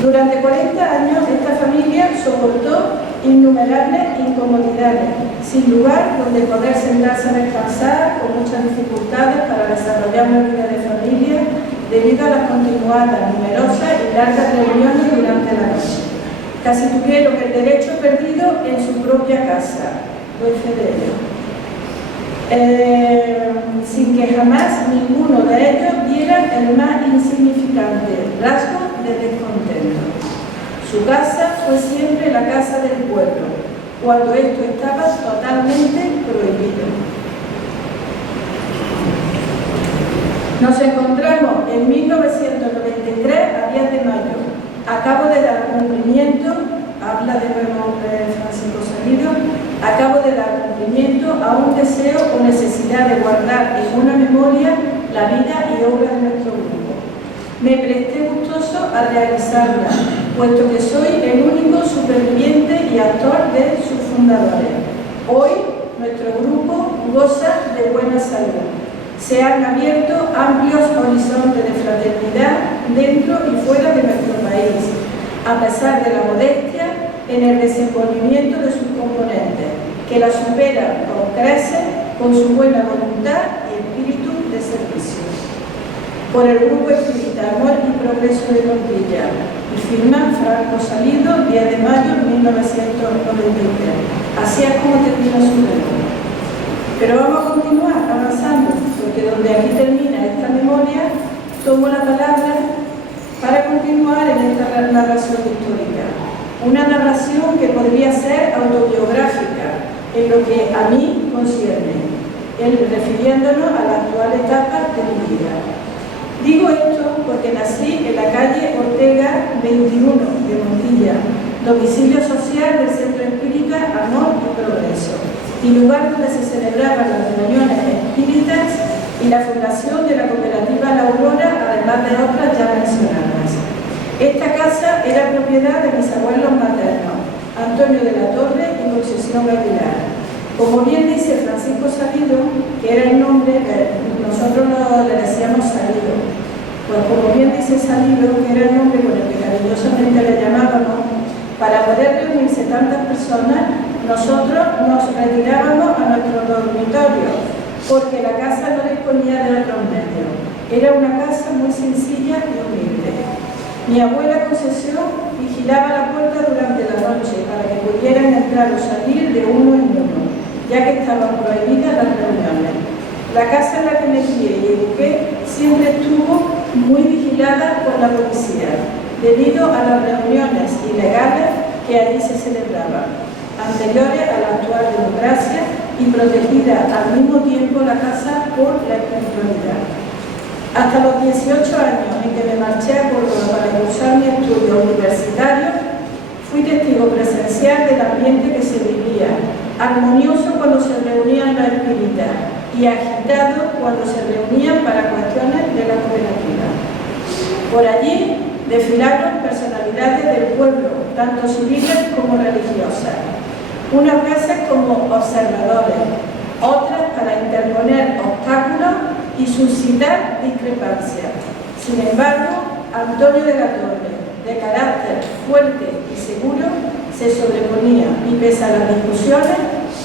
Durante 40 años esta familia soportó innumerables incomodidades, sin lugar donde poder sentarse a descansar, con muchas dificultades para desarrollar una vida de familia debido a las continuadas, numerosas y largas reuniones durante la noche. Casi tuvieron el derecho perdido en su propia casa, doy fe de ello. Sin que jamás ninguno de ellos diera el más insignificante rasgo de descontento. Su casa fue siempre la casa del pueblo, cuando esto estaba totalmente prohibido. Nos encontramos en 1993, a 10 de mayo. Acabo de dar cumplimiento, habla de nuevo Francisco Salido, acabo de dar cumplimiento a un deseo o necesidad de guardar en una memoria la vida y obra de nuestro grupo. Me presté gustoso a realizarla, puesto que soy el único superviviente y actor de sus fundadores. Hoy, nuestro grupo goza de buena salud. Se han abierto amplios horizontes de fraternidad dentro y fuera de nuestro país, a pesar de la modestia en el desenvolvimiento de sus componentes, que la superan o crecen con su buena voluntad y espíritu de servicio. Por el Grupo Espírita Amor y Progreso de Montilla, y firma Franco Salido, 10 de mayo de 1993. Así es como termina su memoria. Pero vamos a continuar avanzando, porque donde aquí termina esta memoria, tomo la palabra para continuar en esta narración histórica. Una narración que podría ser autobiográfica, en lo que a mí concierne, refiriéndonos a la actual etapa de mi vida. Digo esto porque nací en la calle Ortega 21 de Montilla, domicilio social del Centro Espírita Amor y Progreso, y lugar donde se celebraban las reuniones espíritas y la fundación de la cooperativa La Aurora, además de otras ya mencionadas. Esta casa era propiedad de mis abuelos maternos, Antonio de la Torre y Concesión Aguilar. Como bien dice Francisco Salido, que era el nombre, nosotros le decíamos Salido, pues como bien dice Salido, que era el nombre con el que cariñosamente le llamábamos, para poder reunirse tantas personas, nosotros nos retirábamos a nuestro dormitorio, porque la casa no disponía de otros medios. Era una casa muy sencilla y humilde. Mi abuela Concesión vigilaba la puerta durante la noche para que pudieran entrar o salir de uno en uno, ya que estaban prohibidas las reuniones. La casa en la que me crié y eduqué siempre estuvo muy vigilada por la policía, debido a las reuniones ilegales que allí se celebraban, anteriores a la actual democracia, y protegida al mismo tiempo la casa por la espiritualidad. Hasta los 18 años en que me marché a Córdoba para cursar mi estudio universitario, fui testigo presencial del ambiente que se vivía, armonioso cuando se reunían las espíritas y agitado cuando se reunían para cuestiones de la cooperativa. Por allí desfilaron personalidades del pueblo, tanto civiles como religiosas, unas veces como observadores, otras para interponer obstáculos y suscitar discrepancias. Sin embargo, Antonio de la Torre, de carácter fuerte y seguro, se sobreponía y pese a las discusiones,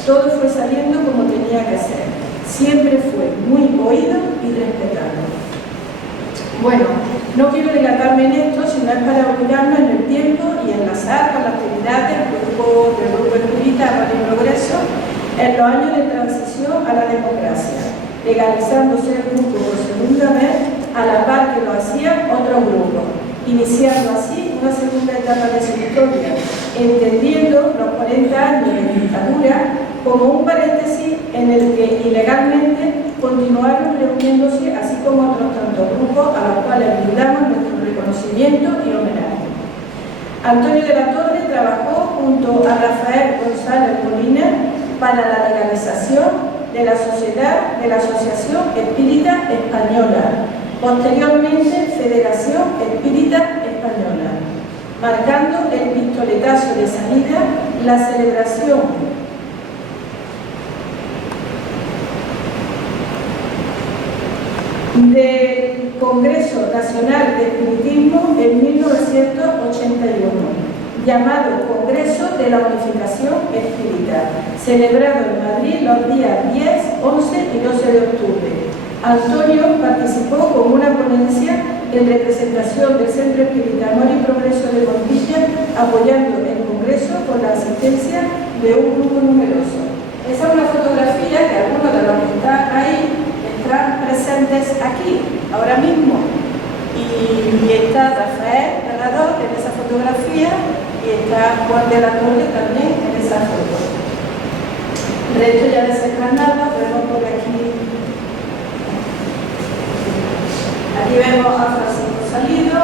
todo fue saliendo como tenía que ser. Siempre fue muy oído y respetado. Bueno, no quiero dilatarme en esto, sino es para ubicarnos en el tiempo y enlazar con las actividades del grupo espírita Amor y Progreso en los años de transición a la democracia, legalizándose el grupo por segunda vez a la par que lo hacían otros grupos, iniciando así una segunda etapa de su historia, entendiendo los 40 años de dictadura como un paréntesis en el que ilegalmente continuaron reuniéndose, así como otros tantos grupos a los cuales brindamos nuestro reconocimiento y homenaje. Antonio de la Torre trabajó junto a Rafael González Molina para la legalización de la sociedad de la Asociación Espírita Española, posteriormente Federación Espírita Española, marcando el pistoletazo de salida la celebración del Congreso Nacional de Espiritismo en 1981, llamado Congreso de la Unificación Espírita, celebrado en Madrid los días 10, 11 y 12 de octubre. Antonio participó con una ponencia en representación del Centro Espírita Amor y Progreso de Montilla, apoyando el Congreso con la asistencia de un grupo numeroso. Esa es una fotografía que algunos de los que están ahí están presentes aquí, ahora mismo. Y está Rafael Ganador en esa fotografía y está Juan de la Torre también en esa foto. El resto ya desencarnado, vemos por aquí. Aquí vemos a Francisco Salido.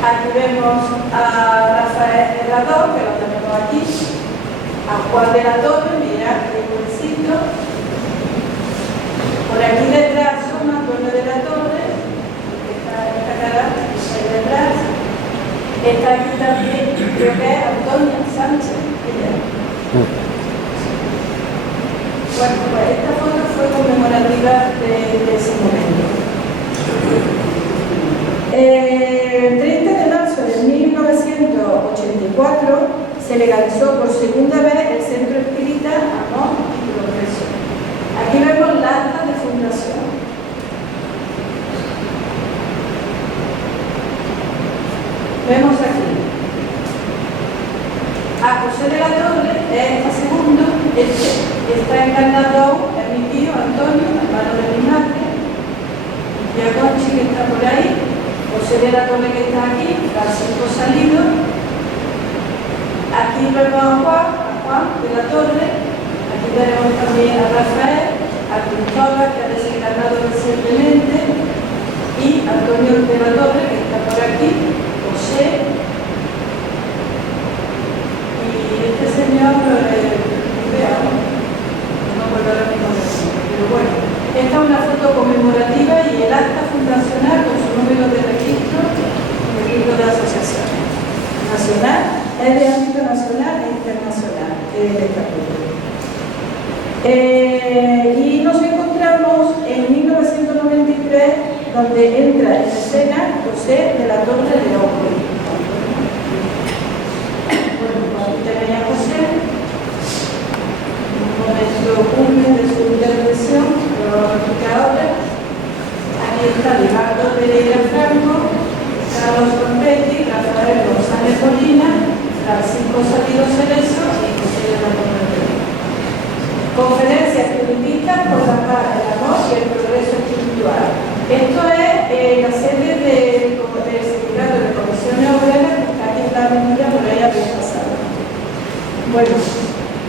Aquí vemos a Rafael Ganador, que lo tenemos aquí. A Juan de la Torre, mira, qué jovencito. Por aquí detrás son Antonio de la Torre, que está en esta cara, ahí detrás. Está aquí también, creo que es Antonia Sánchez. Ella. Bueno, pues esta foto fue conmemorativa de ese momento. El 30 de marzo de 1984 se legalizó por segunda vez el Centro Espírita Amor y Progreso. Aquí vemos la acta de fundación. Vemos aquí a José de la Torre, es el segundo, está encarnado, es mi tío Antonio, hermano de mi madre, y a Conchi que está por ahí, José de la Torre que está aquí, Francisco Salido. Aquí vemos a Juan de la Torre, aquí tenemos también a Rafael, a Cristóbal, que ha desencarnado recientemente, y Antonio de la Torre, que está por aquí, José, y este señor, veamos, no me acuerdo ahora mismo de eso, pero bueno, esta es una foto conmemorativa y el acta fundacional con su número de registro de asociaciones nacional. Es de ámbito nacional e internacional, el estatuto. Y nos encontramos en 1993, donde entra en escena José de la Torre de Ojo. Bueno, pues aquí tenéis a José, un momento cumple de su intervención, lo vamos a explicar ahora. Aquí está Leonardo Pereira Franco, Carlos Corpetti, Rafael González Molina, Francisco Salido Cerezo y José de la Torre. Conferencias espiritistas por la paz, el amor y el progreso espiritual. Esto es la sede del Sindicato de Comisiones Obreras, que está aquí en la avenida, por ahí habéis pasado. Bueno,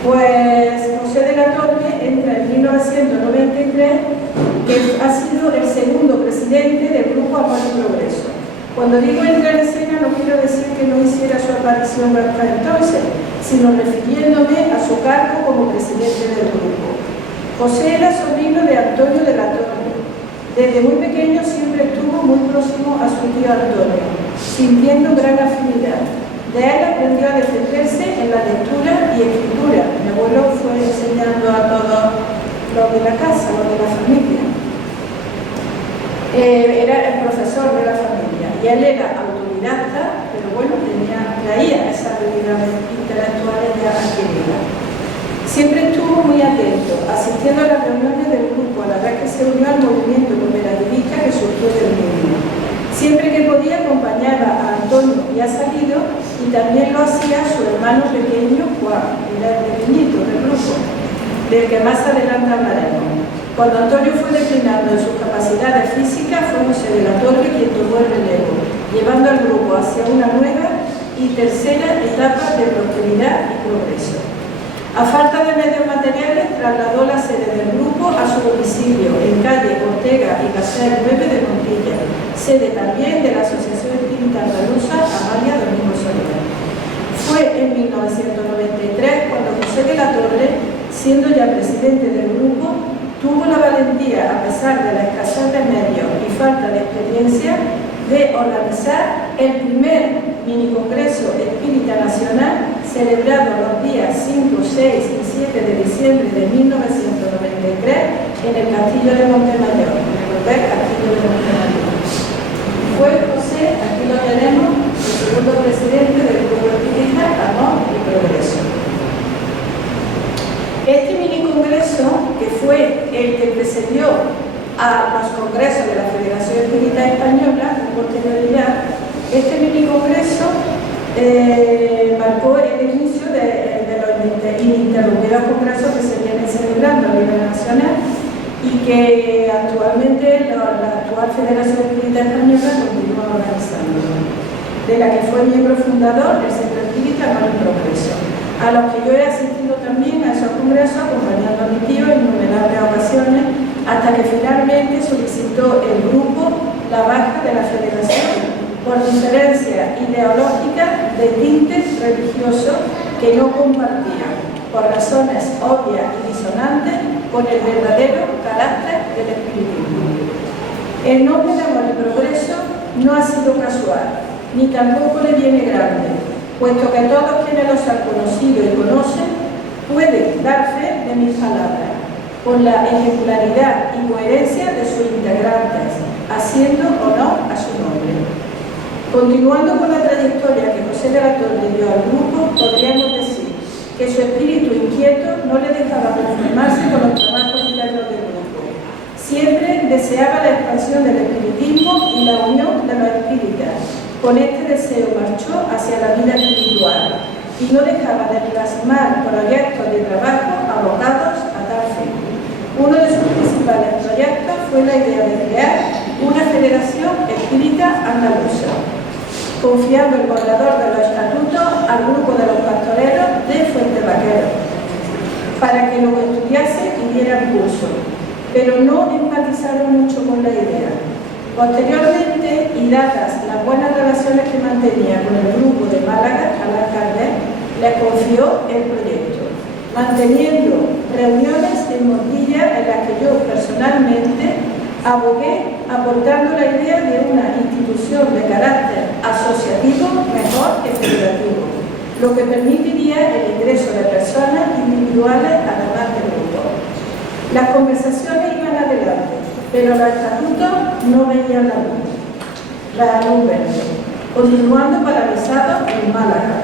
pues José de la Torre entra en 1993, que ha sido el segundo presidente del Grupo Amor y Progreso. Cuando digo entrar en escena no quiero decir que no hiciera su aparición hasta entonces, sino refiriéndome a su cargo como presidente del grupo. José era sobrino de Antonio de la Torre. Desde muy pequeño siempre estuvo muy próximo a su tío Antonio, sintiendo gran afinidad. De él aprendió a defenderse en la lectura y escritura. Mi abuelo fue enseñando a todos los de la casa, los de la familia. Era el profesor de la familia y él era autodidacta autodidacta, pero bueno, traía esas habilidades intelectuales ya adquiridas. Siempre estuvo muy atento, asistiendo a las reuniones del grupo, a la vez que se unió al movimiento cooperativista que surgió del mismo. Siempre que podía acompañaba a Antonio y a Salido, y también lo hacía su hermano pequeño Juan, era el pequeñito del grupo, del que más adelante hablaremos. Cuando Antonio fue declinando en sus capacidades físicas, fue José de la Torre quien tomó el relevo, llevando al grupo hacia una nueva y tercera etapa de prosperidad y progreso. A falta de medios materiales, trasladó la sede del grupo a su domicilio en calle Ortega y Gasset 9 de Montilla, sede también de la Asociación Espírita Andaluza Amalia Domingo Soler. Fue en 1993 cuando José de la Torre, siendo ya presidente del grupo, tuvo la valentía, a pesar de la escasez de medios y falta de experiencia, de organizar el primer minicongreso espírita nacional celebrado los días 5, 6 y 7 de diciembre de 1993 en el Castillo de Montemayor, en el Hotel Castillo de Montemayor. Fue José, aquí lo tenemos, el segundo presidente del Grupo Espírita Amor y Progreso. Este minicongreso, que fue el que precedió a los congresos de la Federación Espírita Española, con posterioridad, este minicongreso marcó el inicio de los ininterrumpidos congresos que se vienen celebrando a nivel nacional y que actualmente la actual Federación Espírita Española continúa organizando, de la que fue miembro fundador el Centro Espírita Amor y Progreso, a los que yo he asistido también a esos congresos acompañando a mi tío en innumerables ocasiones, hasta que finalmente solicitó el grupo la baja de la Federación por diferencias ideológicas de tintes religiosos que no compartían, por razones obvias y disonantes con el verdadero carácter del espiritismo. El nombre de Amor y Progreso no ha sido casual, ni tampoco le viene grande, puesto que todos quienes los han conocido y conocen pueden dar fe de mis palabras, por la ejemplaridad y coherencia de sus integrantes, haciendo honor a su nombre. Continuando con la trayectoria que José de la Torre dio al grupo, podríamos decir que su espíritu inquieto no le dejaba conformarse con los trabajos internos del grupo. Siempre deseaba la expansión del espiritismo y la unión de los espíritas. Con este deseo marchó hacia la vida espiritual y no dejaba de plasmar proyectos de trabajo abocados a tal fin. Uno de sus principales proyectos fue la idea de crear una federación espírita andaluza, confiando el borrador de los estatutos al grupo de los pastoreros de Fuente Vaquero, para que lo estudiase y dieran curso, pero no empatizaron mucho con la idea. Posteriormente, y dadas las buenas relaciones que mantenía con el grupo de Málaga, al alcalde, le confió el proyecto, manteniendo reuniones en Montilla en las que yo personalmente abogué, aportando la idea de una institución de carácter asociativo mejor que federativo, lo que permitiría el ingreso de personas individuales además del grupo. Las conversaciones iban adelante, pero los estatutos no veían la luz verde, continuando paralizados en Málaga.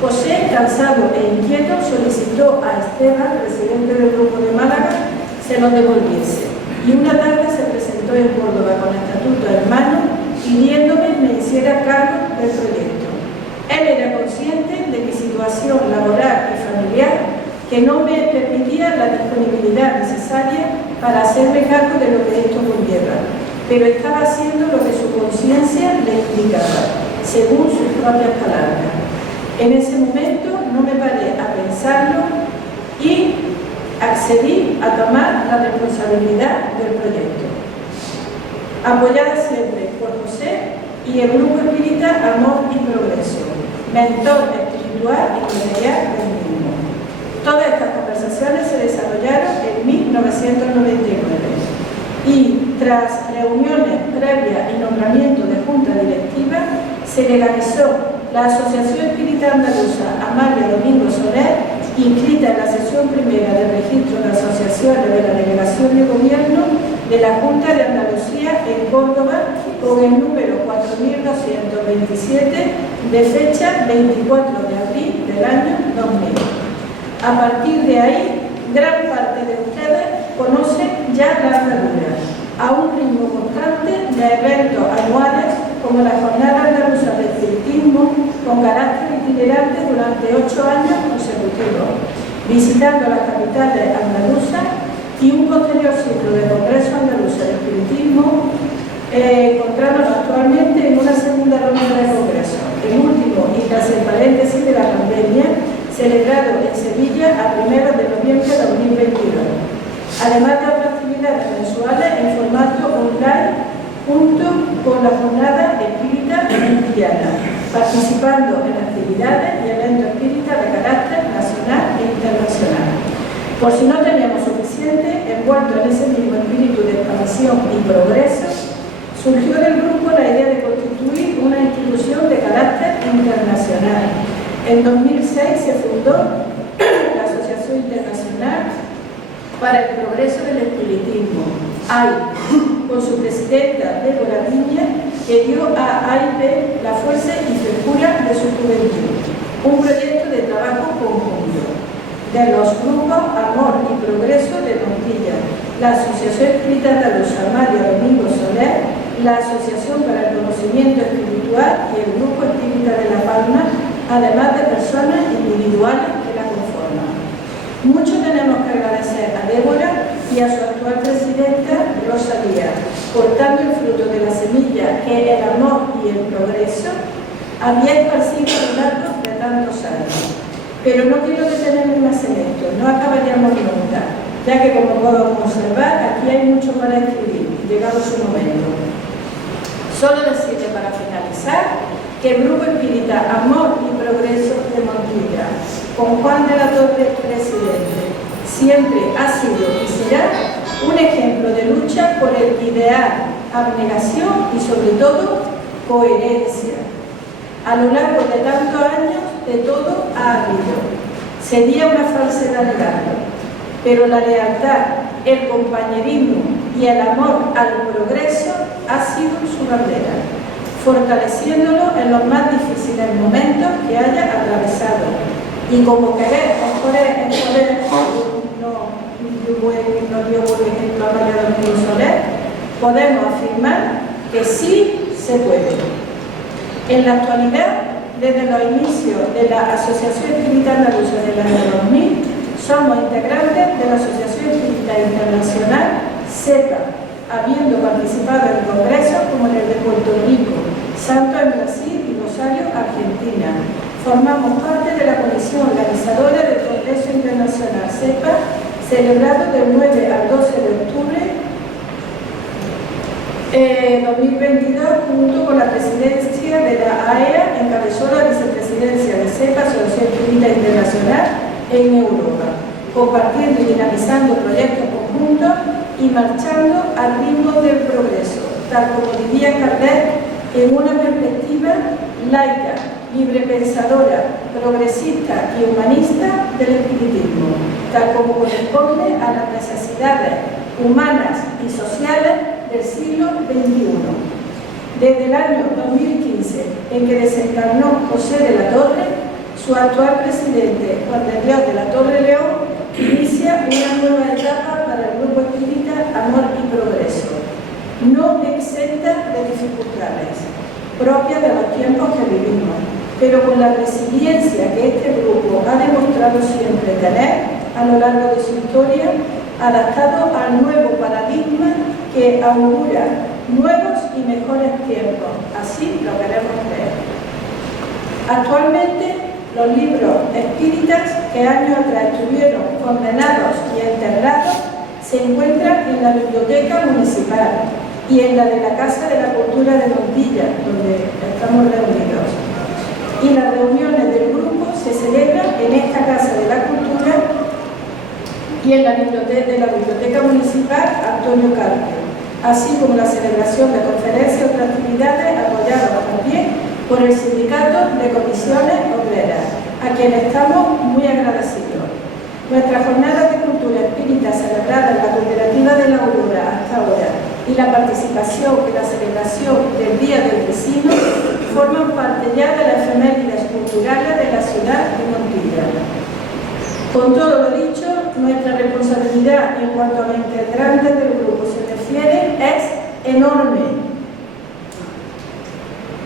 José, cansado e inquieto, solicitó a Esteban, presidente del grupo de Málaga, se los devolviese, y una tarde se presentó en Córdoba con el estatuto en mano, pidiéndome me hiciera cargo del proyecto. Él era consciente de mi situación laboral y familiar, que no me permitía la disponibilidad necesaria para hacerme cargo de lo que esto conlleva, pero estaba haciendo lo que su conciencia le indicaba, según sus propias palabras. En ese momento no me paré a pensarlo y accedí a tomar la responsabilidad del proyecto, apoyada siempre por José y el Grupo Espírita Amor y Progreso, mentor espiritual y material del mismo. Todas estas conversaciones se desarrollaron en 1999 y tras reuniones previas y nombramiento de junta directiva, se legalizó la Asociación Espírita Andaluza Amalia Domingo Soler, inscrita en la sección primera del registro de asociaciones de la Delegación de Gobierno del la Junta de Andalucía en Córdoba con el número 4227 de fecha 24 de abril del año 2000. A partir de ahí, gran parte de ustedes conocen ya la andadura, a un ritmo constante de eventos anuales como la Jornada Andaluza de Espiritismo, con carácter itinerante durante 8 años consecutivos, visitando las capitales andaluzas y un posterior ciclo de Congreso Andaluz de Espiritismo, encontrándonos actualmente en una segunda ronda de congreso, el último y tras el paréntesis de la pandemia, celebrado en Sevilla a 1 de noviembre de 2022, además de otras actividades mensuales en formato online junto con la Jornada Espírita Montillana, participando en actividades y eventos espíritas de carácter nacional e internacional. Por si no teníamos suficiente, envuelto en ese mismo espíritu de expansión y progreso, surgió del grupo la idea de constituir una institución de carácter internacional. En 2006 se fundó la Asociación Internacional para el Progreso del Espiritismo, AIP, con su presidenta Débora Viña, que dio a AIP la fuerza y frescura de su juventud, un proyecto de trabajo conjunto de los grupos Amor y Progreso de Montilla, la Asociación Espírita Andaluza María Domingo Soler, la Asociación para el Conocimiento Espiritual y el Grupo Espírita de La Palma, además de personas individuales que la conforman. Mucho tenemos que agradecer a Débora y a su actual presidenta, Rosa Díaz, cortando el fruto de la semilla que el amor y el progreso había esparcido a lo largo de tantos años. Pero no quiero detenerme más en esto, no acabaríamos nunca, ya que como podemos observar, aquí hay mucho para escribir, llegado su momento. Solo decirle para finalizar que el Grupo Espírita Amor y Progreso de Montilla, con Juan de la Torre presidente, siempre ha sido y será un ejemplo de lucha por el ideal, abnegación y sobre todo coherencia. A lo largo de tantos años de todo ha habido. Sería una falsedad negarlo, pero la lealtad, el compañerismo y el amor al progreso ha sido su bandera, fortaleciéndolo en los más difíciles momentos que haya atravesado. Y como querer no dio buen ejemplo a María Domingo Soler, podemos afirmar que sí se puede. En la actualidad, desde los inicios de la Asociación Espírita Andaluza del año 2000, somos integrantes de la Asociación Espírita Internacional, SEPA, habiendo participado en congresos como el de Puerto Rico, Santo en Brasil y Rosario, Argentina. Formamos parte de la comisión organizadora del Congreso Internacional SEPA, celebrado del 9 al 12 de octubre 2022, junto con la presidencia de la AEA, encabezó la vicepresidencia de SEPA, Asociación Espírita Internacional, en Europa, compartiendo y dinamizando proyectos conjuntos y marchando al ritmo del progreso, tal como diría Kardec, en una perspectiva laica, librepensadora, progresista y humanista del espiritismo, tal como corresponde a las necesidades humanas y sociales del siglo XXI. Desde el año 2015, en que desencarnó José de la Torre, su actual presidente, Juan de Dios de la Torre León, inicia una nueva etapa para el Grupo Espírita Amor y Progreso, no exenta de dificultades, propias de los tiempos que vivimos, pero con la resiliencia que este grupo ha demostrado siempre tener a lo largo de su historia, adaptado al nuevo paradigma que augura nuevos y mejores tiempos. Así lo queremos ver. Actualmente, los libros espíritas que años atrás estuvieron condenados y enterrados se encuentran en la Biblioteca Municipal y en la de la Casa de la Cultura de Montilla, donde estamos reunidos. Y las reuniones del grupo se celebran en esta Casa de la Cultura y en la Biblioteca Municipal Antonio Carpio, así como la celebración de conferencias y otras actividades apoyadas también por el Sindicato de Comisiones Obreras, a quienes estamos muy agradecidos. Nuestra jornada de cultura espírita celebrada en la Cooperativa de la Aurora hasta ahora y la participación en la celebración del Día del Vecino forman parte ya de las efemérides culturales de la ciudad de Montilla. Con todo lo dicho, nuestra responsabilidad en cuanto a los integrantes del grupo se refiere es enorme.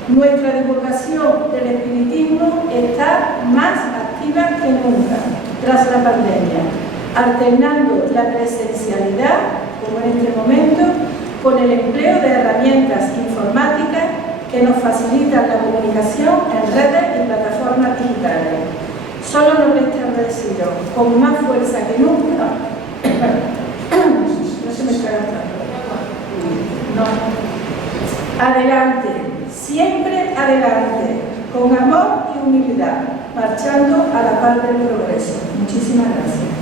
Nuestra divulgación del espiritismo está más activa que nunca tras la pandemia, alternando la presencialidad, como en este momento, con el empleo de herramientas informáticas que nos facilitan la comunicación en redes y plataformas digitales. Solo nos resta deciros con más fuerza que nunca. No se me está gastando. No. Adelante, siempre adelante, con amor y humildad, marchando a la par del progreso. Muchísimas gracias.